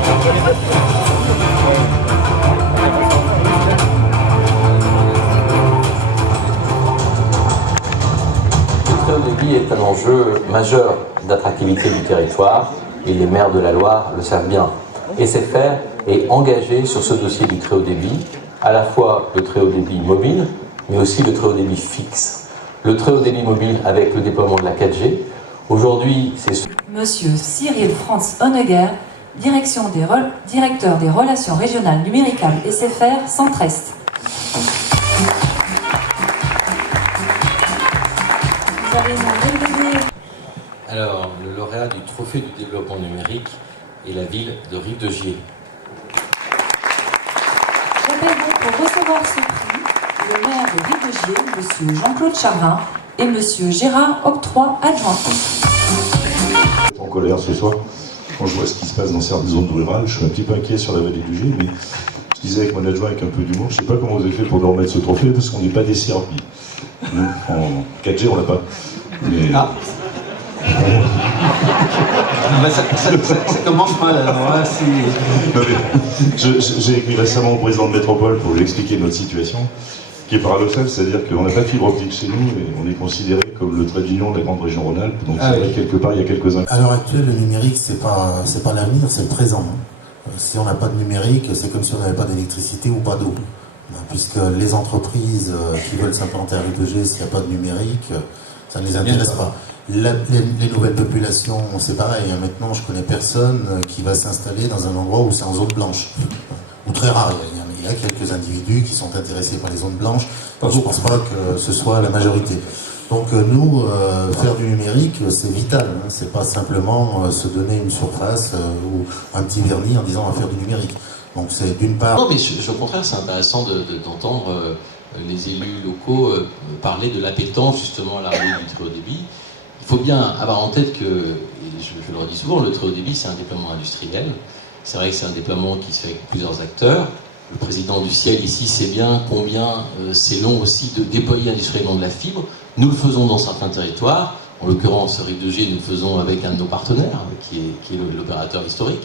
Le très haut débit est un enjeu majeur d'attractivité du territoire et les maires de la Loire le savent bien. SFR est engagé sur ce dossier du très haut débit, à la fois le très haut débit mobile, mais aussi le très haut débit fixe. Le très haut débit mobile avec le déploiement de la 4G. Aujourd'hui, c'est... Monsieur Cyril Franz Honegger, directeur des relations régionales numériques SFR Centre-Est. Vous avez une Alors, le lauréat du Trophée du développement numérique est la ville de Rive-de-Gier. J'appelle donc pour recevoir ce prix le maire de Rive-de-Gier, monsieur Jean-Claude Charvin, et monsieur Gérard Octroi, adjoint. En colère ce soir, quand je vois ce qui se passe dans certaines zones rurales, je suis un petit peu inquiet sur la vallée du Gier, mais je disais avec mon adjoint avec un peu d'humour, je ne sais pas comment vous avez fait pour nous remettre ce trophée, parce qu'on n'est pas des CRP. Nous, en 4G, on l'a pas. Mais... Ah. Ça commence mal, alors là, j'ai écrit récemment au président de Métropole pour lui expliquer notre situation, qui est paradoxale, c'est-à-dire qu'on n'a pas de fibre optique chez nous et on est considéré comme le trait d'union de la grande région Rhône-Alpes, donc c'est vrai quelque part il y a quelques uns. À l'heure actuelle, le numérique, c'est pas l'avenir, c'est le présent. Si on n'a pas de numérique, c'est comme si on n'avait pas d'électricité ou pas d'eau. Puisque les entreprises qui veulent s'implanter à Rive-de-Gier, s'il n'y a pas de numérique, ça ne les intéresse pas. Les nouvelles populations, c'est pareil. Maintenant, je connais personne qui va s'installer dans un endroit où c'est en zone blanche. Ou très rare. Il y a quelques individus qui sont intéressés par les zones blanches. Je ne pense pas que ce soit la majorité. Donc nous, faire du numérique, c'est vital. C'est pas simplement se donner une surface ou un petit vernis en disant on va faire du numérique. Donc c'est d'une part... Non, mais au contraire, c'est intéressant d'entendre les élus locaux parler de l'appétence justement à l'arrivée du très haut débit. Il faut bien avoir en tête que, et je le redis souvent, le très haut débit, c'est un déploiement industriel. C'est vrai que c'est un déploiement qui se fait avec plusieurs acteurs. Le président du Ciel ici sait bien combien c'est long aussi de déployer industriellement de la fibre. Nous le faisons dans certains territoires. En l'occurrence, Rive-de-Gier, nous le faisons avec un de nos partenaires, qui est l'opérateur historique.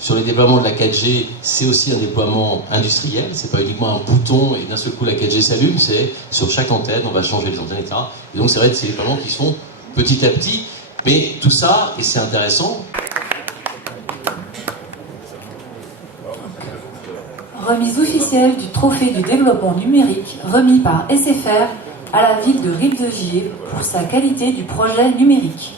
Sur les déploiements de la 4G, c'est aussi un déploiement industriel. C'est pas uniquement un bouton et d'un seul coup la 4G s'allume. C'est sur chaque antenne, on va changer les antennes, etc. Et donc c'est vrai que c'est des déploiements qui sont petit à petit. Mais tout ça, et c'est intéressant... Remise officielle du Trophée du développement numérique remis par SFR à la ville de Rive-de-Gier pour sa qualité du projet numérique.